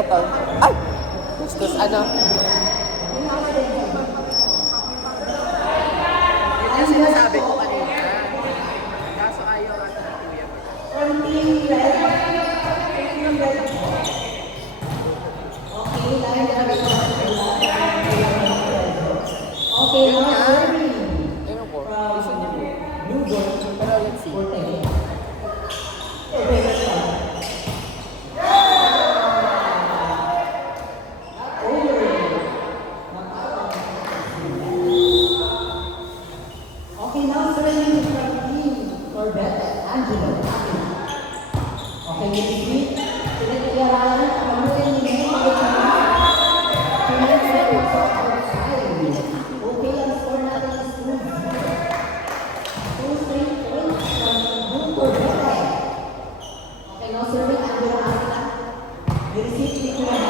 Ito. Ay! Kuskus, ano? Yun yung sinasabi ko kanina. Kaso ayaw ata ng kuya ko. Okay, Yun now nga. serving Ayun ko. from Blue Boy. Pero let's see. Okay, now serving from Team Corbett, Angelo. Okay, you see? Pinag-iaralan ang mamutin ni Nene Pagkakita. Pinag-iaralan ko outside. Okay, ang score natin is 2-0. 2 straight points from Team Corbett. Okay, now serving Angelo Avila. You receive the Kuya.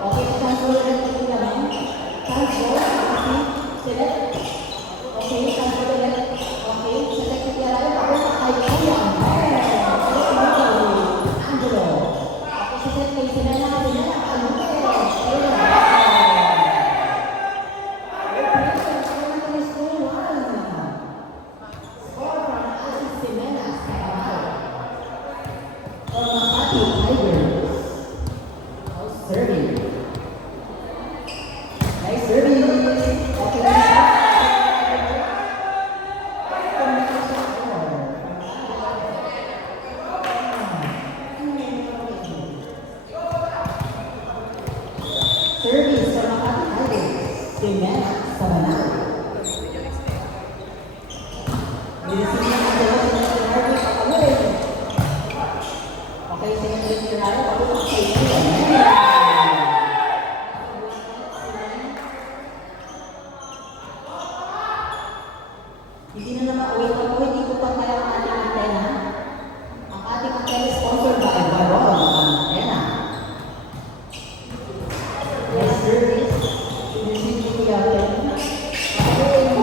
Okay, transfer ulit ng Kuya Ben. Transfer, receive, select. Okay, transfer ulit. Okay, select the Kuya Ryan. Tapos sa kay Kuya. Angelo. Okay, select kay Sinana. Sinana, Angelo. Score from Asis Sinana. From Makati Tigers. Now serving. Nice serving. Okay, service sa Makati Tigers. Jimena Samanal. Nireceive na ang dalawa sa mga Harvey Pakawin. Okay, sa yung rin yung raro, ako ang kayo. Hindi na naman, wait ako, hindi ko pa kaya ang ating antena. Ang ating antena is sponsored by Baron Antena. Yes, service. Receive ni Kuya Ben. Okay,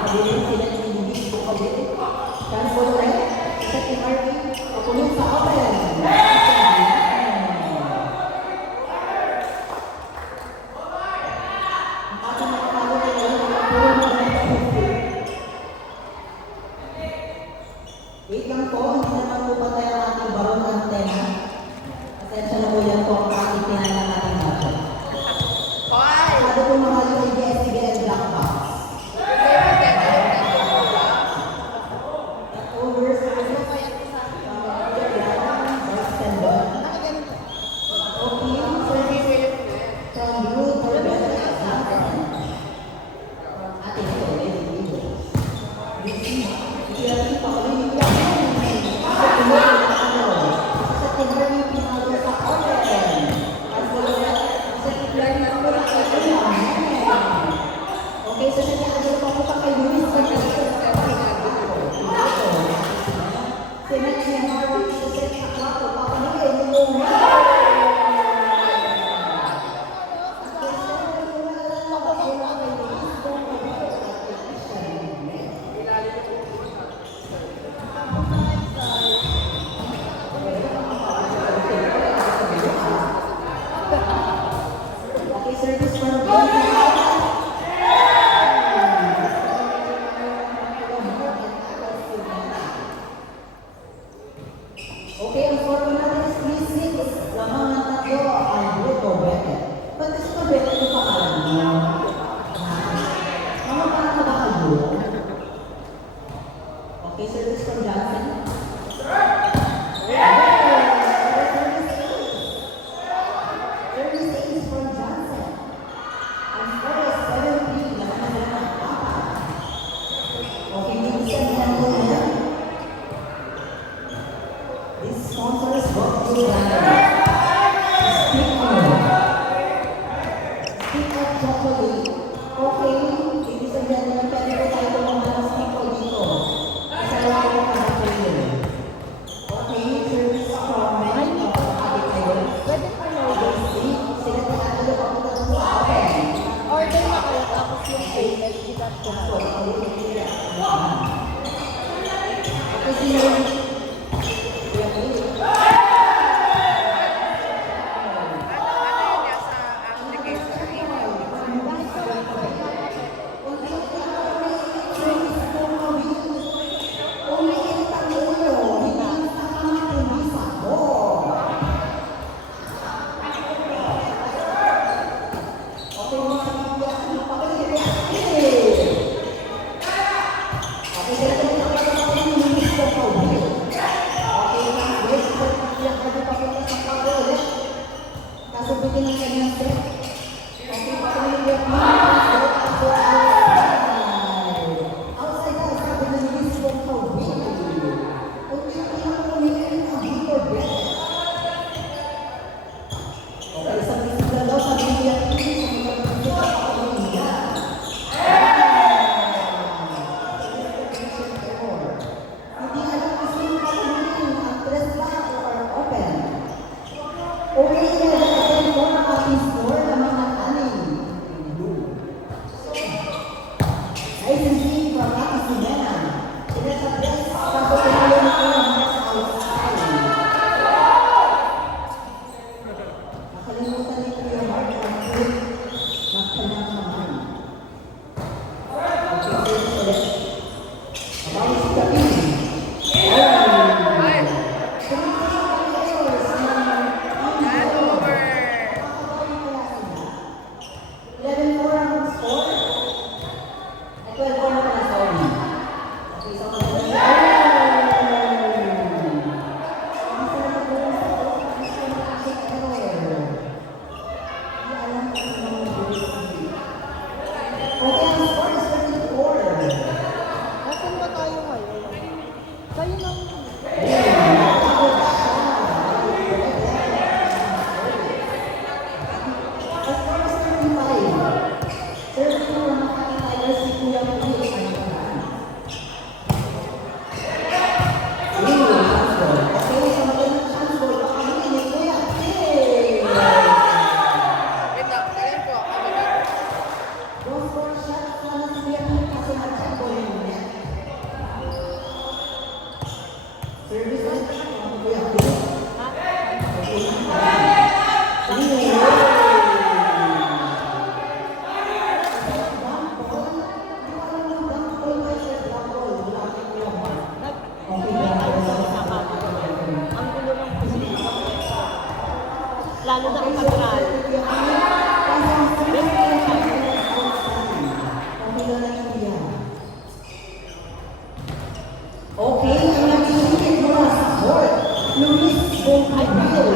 mabilis sila ng hindi ko pabilis. Transfer ulit. Set ni Harvey. Papunin sa open. Ang ating mga tao ay wala ng puro Wait lang, kailan po? Ano ba? Ang gulo ng position. Lalo na ang pagkaral. Okay, ang nagsisikip mula sa court, Luis Boncabil.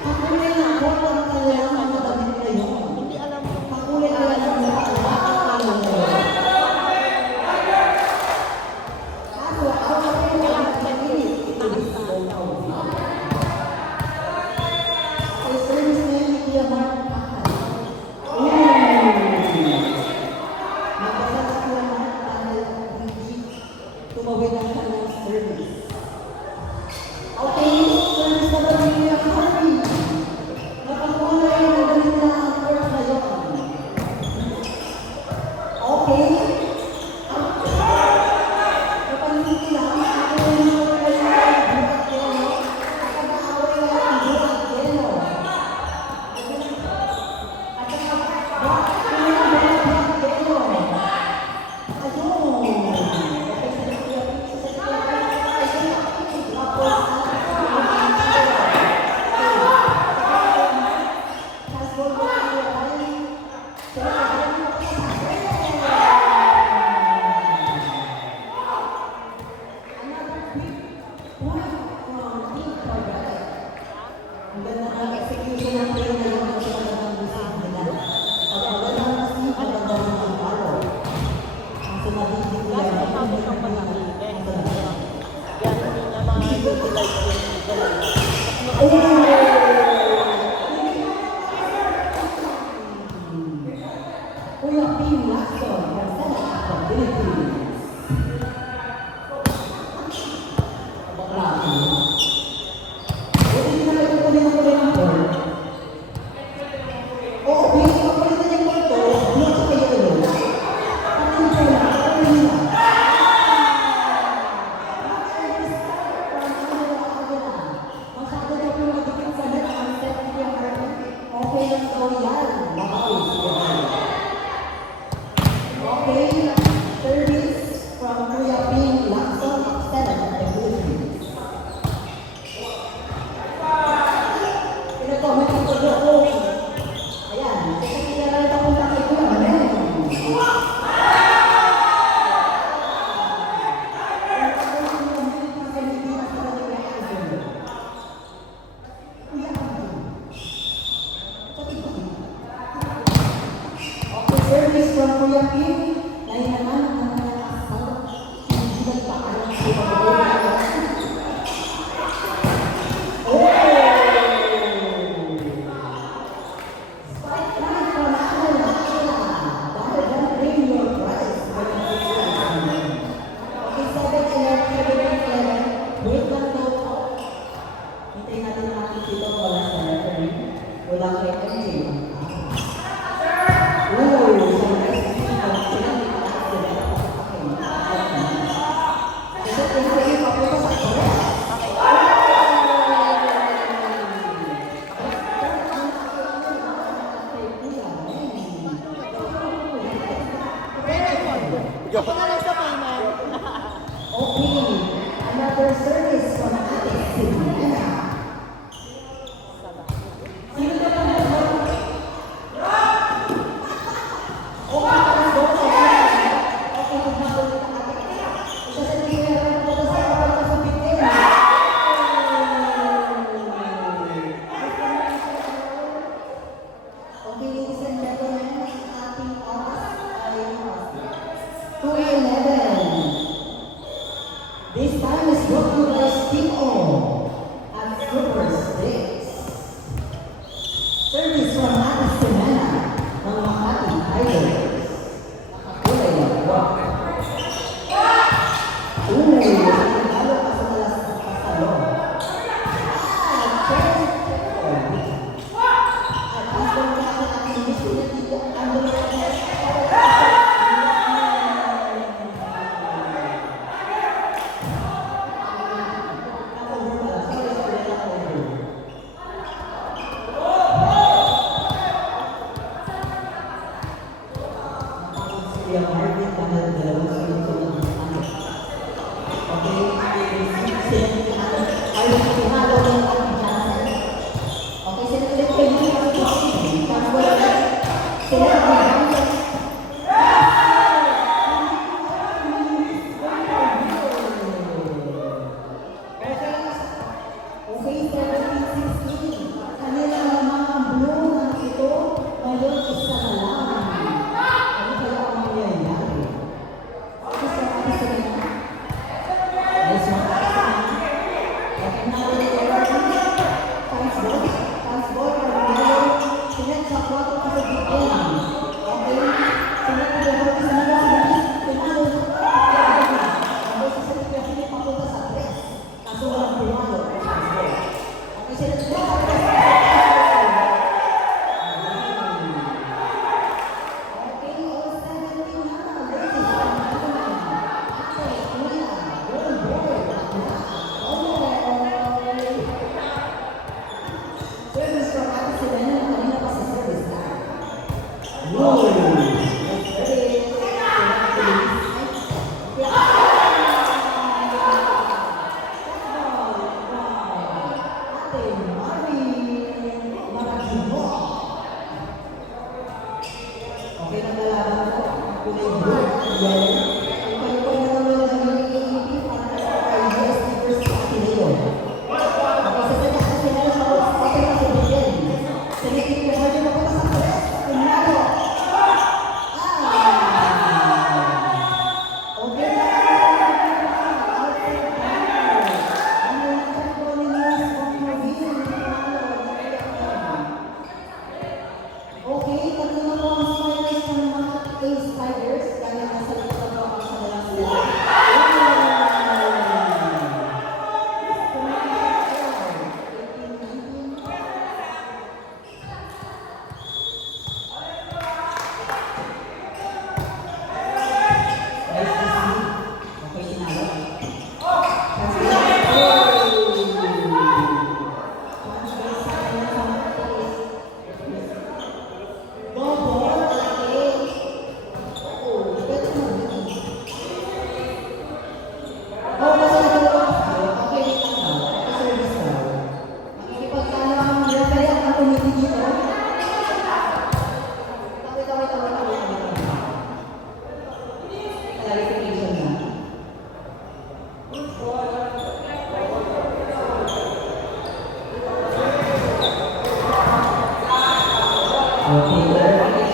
Kakulay na court ang kanilang mga damit na yun. Hindi alam kung Kakulay na lang ang mga alam mo. Kaso, ako na rin ang nagsisikip. Luis Boncabil. Ay, service na yun ni Kuya Mark Pakal. Nagdala si Kuya Mark dahil tumawid ang kanyang service. Okay, service na ba ni Kuya Harvey? Nakakulay na galing na ang court na yun. Okay. Napansin lang, ako yung mga buhat yelo. Nakag-aaway na ang buhat yelo. At saka, bakit ko yung buhat yelo? Ayun. Ang ganda ng execution ng play na yun kasi magandang design nila. Pag magandang design, magandang ang palo. Ang sumabibig nila, Lalo na tapos ang pag-ibig. Yan, hindi na ma-utilize yung ganun. Kuya Pim Lacson, Marcela from Philippines. Grabe. Buti na lang ito din ako rin ang ball. Oo, bilis ako rin na yung ball to. Blue sa kayo ulo. Pati siya lang, ako rin na. Masyado na po magiging sa net ang set ni Kuya Harvey. Okay lang daw yan. Mabaos. Okay, service from Kuya Ping Lacson of 7 of the Philippines. Pinakomment ito doon. Ayan, kasi kailangan ito kung kay Kuya Manen. Okay, service from Kuya Ping. Dahil naman ang mga asal, hindi pa alam sa pag-uwi. Oh! Spike line from Alan Aquila. Dahil don't bring your prize when you get your Okay, 7-11. Break lang daw po. Hintayin natin ang ating dito wala sa referee. Wala kay MJ. Ako na lang sa payment. Okay, another service from Ate Silvana. Sino na ba naman? Okay, let's go. Okay, magbabalik ang ate. Isa sa tingin na rin po sa kapal na subitin. Okay, ladies and gentlemen, ang ating oras ay 2:11. Kuya Marvin, dahil dalawang sunod-sunod ng ano. Okay, ay, pinalo ng ating Johnson. Okay, sila ulit kayo ng ating Johnson. Sila ulit. Okay, 17-16. Kanila naman ang blue ng ito. Ngayon, isa na lang. Ano kaya ang mangyayari? Gusto mo kasi sila na? Yes, mga kasi na. Bakit natin ito? Transball. Transball. Sinet sa 4 kasi bigyan. Okay? Sinet sa 4 kasi nila. Pinalo. Okay, sa sinet kasi hindi papunta sa 3. Kaso walang pinalo. Transball. Okay, sinet sa 4. Okay na nalaman ko. Kulay blue. Yan. Kayo po na naman ng AAP para sa US University Ateneo. Okay, sa kanya kasi meron siya ako sa kasi bigyan. Sa naging ko medyo mapunta sa press. Pinalo. Okay na. Ano yung sabi ko ni News of Movie? Okay, tatlo na po ang spiders ng mga Ace Tigers dahil nasa likod na po ang kanilang sila. Okay, sinalo. Okay.